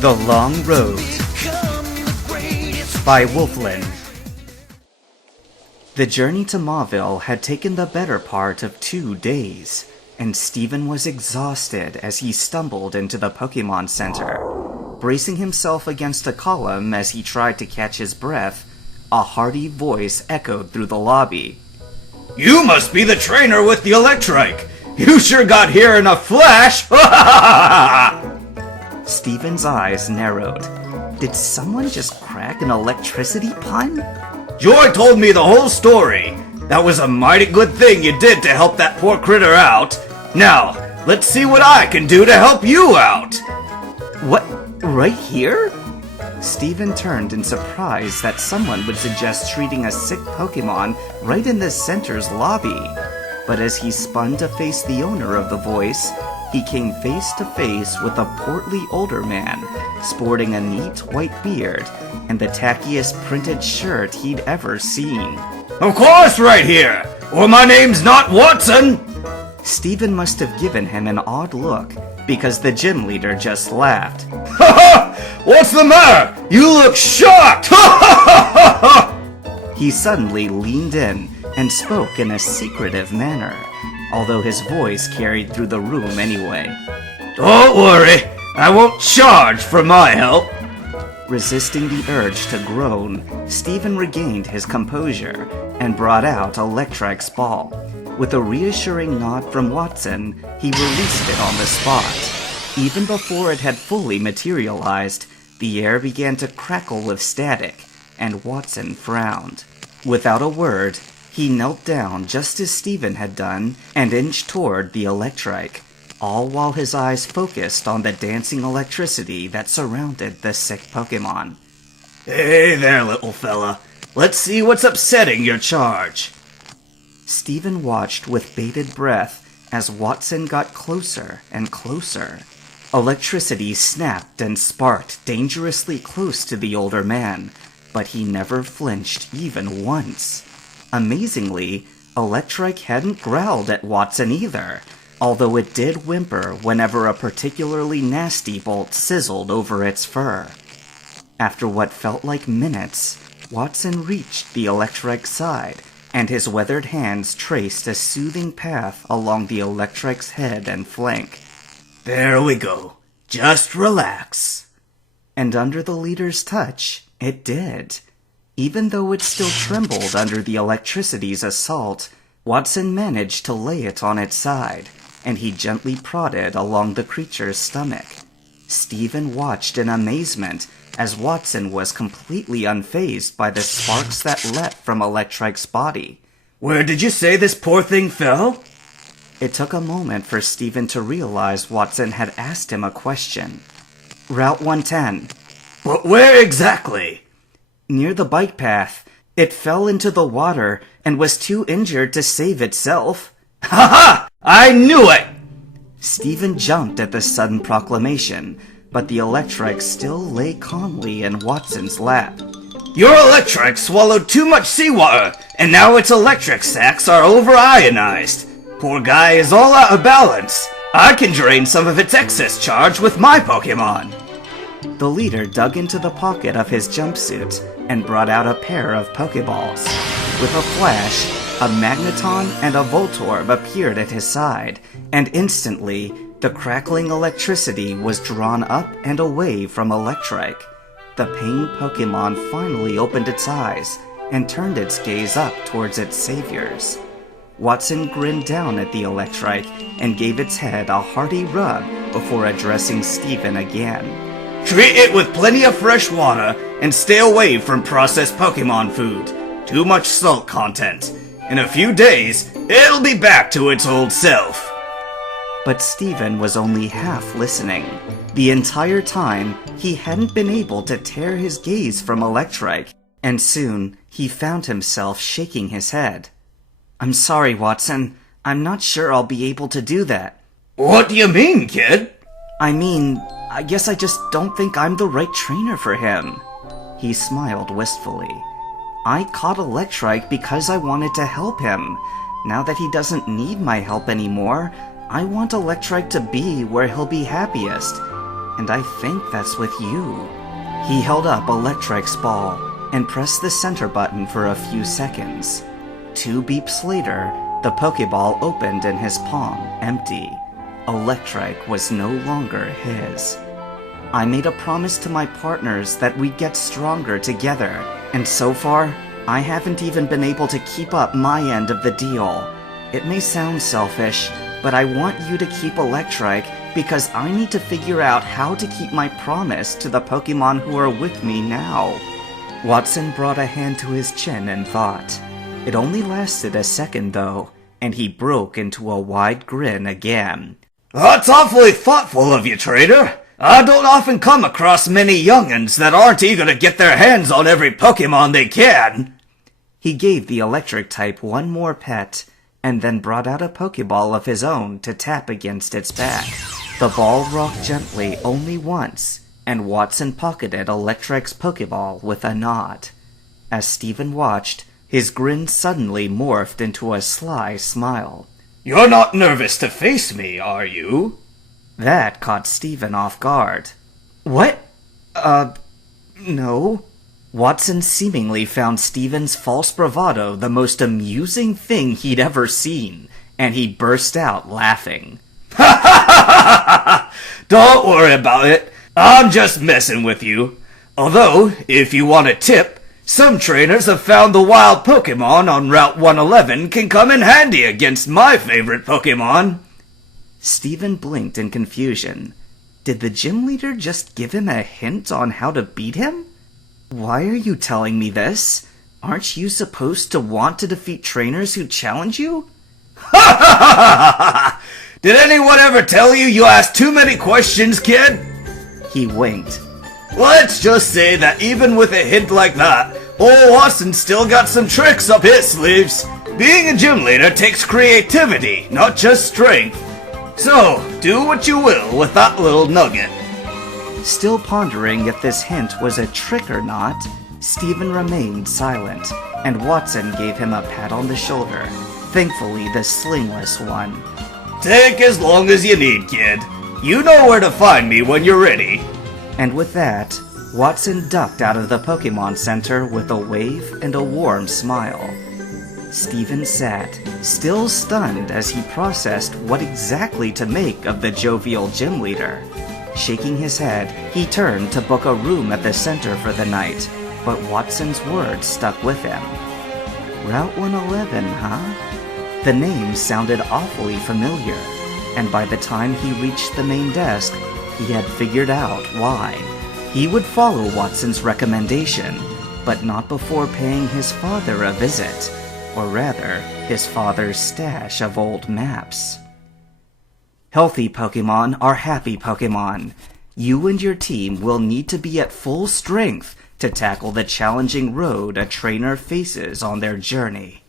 The Long Road by Wolfland. The journey to Mauville had taken the better part of 2 days, and Steven was exhausted as he stumbled into the Pokemon Center. Bracing himself against a column as he tried to catch his breath, a hearty voice echoed through the lobby. "You must be the trainer with the Electrike! You sure got here in a flash!" Steven's eyes narrowed. Did someone just crack an electricity pun? Joy told me the whole story. That was a mighty good thing you did to help that poor critter out. Now, let's see what I can do to help you out. What? Right here? Steven turned in surprise that someone would suggest treating a sick Pokemon right in the center's lobby. But as he spun to face the owner of the voice, he came face to face with a portly older man, sporting a neat white beard and the tackiest printed shirt he'd ever seen. "Of course, right here! Or my name's not Watson!" Steven must have given him an odd look, because the gym leader just laughed. "Ha ha! What's the matter? You look shocked! Ha ha ha ha!" He suddenly leaned in and spoke in a secretive manner, although his voice carried through the room anyway. "Don't worry, I won't charge for my help." Resisting the urge to groan, Steven regained his composure and brought out Electrike's ball. With a reassuring nod from Watson, he released it on the spot. Even before it had fully materialized, the air began to crackle with static, and Watson frowned. Without a word, he knelt down just as Steven had done and inched toward the Electrike, all while his eyes focused on the dancing electricity that surrounded the sick Pokemon. "Hey there, little fella. Let's see what's upsetting your charge." Steven watched with bated breath as Watson got closer and closer. Electricity snapped and sparked dangerously close to the older man, but he never flinched even once. Amazingly, Electrike hadn't growled at Watson either, although it did whimper whenever a particularly nasty bolt sizzled over its fur. After what felt like minutes, Watson reached the Electrike's side, and his weathered hands traced a soothing path along the Electrike's head and flank. "There we go. Just relax." And under the leader's touch, it did. Even though it still trembled under the electricity's assault, Watson managed to lay it on its side, and he gently prodded along the creature's stomach. Steven watched in amazement as Watson was completely unfazed by the sparks that leapt from Electrike's body. "Where did you say this poor thing fell?" It took a moment for Steven to realize Watson had asked him a question. "Route 110. "But where exactly?" "Near the bike path. It fell into the water and was too injured to save itself." "Ha ha! I knew it!" Steven jumped at the sudden proclamation, but the Electrike still lay calmly in Watson's lap. "Your Electrike swallowed too much seawater, and now its electric sacs are over-ionized. Poor guy is all out of balance. I can drain some of its excess charge with my Pokemon." The leader dug into the pocket of his jumpsuit and brought out a pair of Pokeballs. With a flash, a Magneton and a Voltorb appeared at his side, and instantly, the crackling electricity was drawn up and away from Electrike. The pained Pokemon finally opened its eyes and turned its gaze up towards its saviors. Watson grinned down at the Electrike and gave its head a hearty rub before addressing Steven again. "Treat it with plenty of fresh water and stay away from processed Pokemon food. Too much salt content. In a few days, it'll be back to its old self." But Steven was only half listening. The entire time, he hadn't been able to tear his gaze from Electrike, and soon he found himself shaking his head. "I'm sorry, Watson. I'm not sure I'll be able to do that." "What do you mean, kid?" I guess I just don't think I'm the right trainer for him." He smiled wistfully. "I caught Electrike because I wanted to help him. Now that he doesn't need my help anymore, I want Electrike to be where he'll be happiest. and I think that's with you. He held up Electrike's ball and pressed the center button for a few seconds. 2 beeps later, the Pokeball opened in his palm, empty. Electrike was no longer his. I made a promise to my partners that we'd get stronger together, and so far, I haven't even been able to keep up my end of the deal. It may sound selfish, but I want you to keep Electrike because I need to figure out how to keep my promise to the Pokemon who are with me now. Watson brought a hand to his chin and thought. It only lasted a second, though, and he broke into a wide grin again. That's awfully thoughtful of you, trainer. I don't often come across many young'uns that aren't eager to get their hands on every Pokemon they can. He gave the electric type one more pet, and then brought out a Pokeball of his own to tap against its back. The ball rocked gently only once, and Watson pocketed Electrike's Pokeball with a nod. As Steven watched, his grin suddenly morphed into a sly smile. You're not nervous to face me, are you? That caught Steven off guard. What? No. Watson seemingly found Steven's false bravado the most amusing thing he'd ever seen, and he burst out laughing. Don't worry about it. I'm just messing with you. Although, if you want a tip, some trainers have found the wild Pokemon on Route 111 can come in handy against my favorite Pokemon. Steven blinked in confusion. Did the gym leader just give him a hint on how to beat him? Why are you telling me this? Aren't you supposed to want to defeat trainers who challenge you? Did anyone ever tell you you ask too many questions, kid? He winked. Let's just say that even with a hint like that, old Watson still got some tricks up his sleeves. Being a gym leader takes creativity, not just strength. So, do what you will with that little nugget. Still pondering if this hint was a trick or not, Steven remained silent, and Watson gave him a pat on the shoulder, thankfully the slingless one. Take as long as you need, kid. You know where to find me when you're ready. And with that, Watson ducked out of the Pokemon Center with a wave and a warm smile. Steven sat, still stunned as he processed what exactly to make of the jovial gym leader. Shaking his head, he turned to book a room at the center for the night, but Watson's words stuck with him. Route 111, huh? The name sounded awfully familiar, and by the time he reached the main desk, he had figured out why. He would follow Watson's recommendation, but not before paying his father a visit, or rather, his father's stash of old maps. Healthy Pokemon are happy Pokemon. You and your team will need to be at full strength to tackle the challenging road a trainer faces on their journey.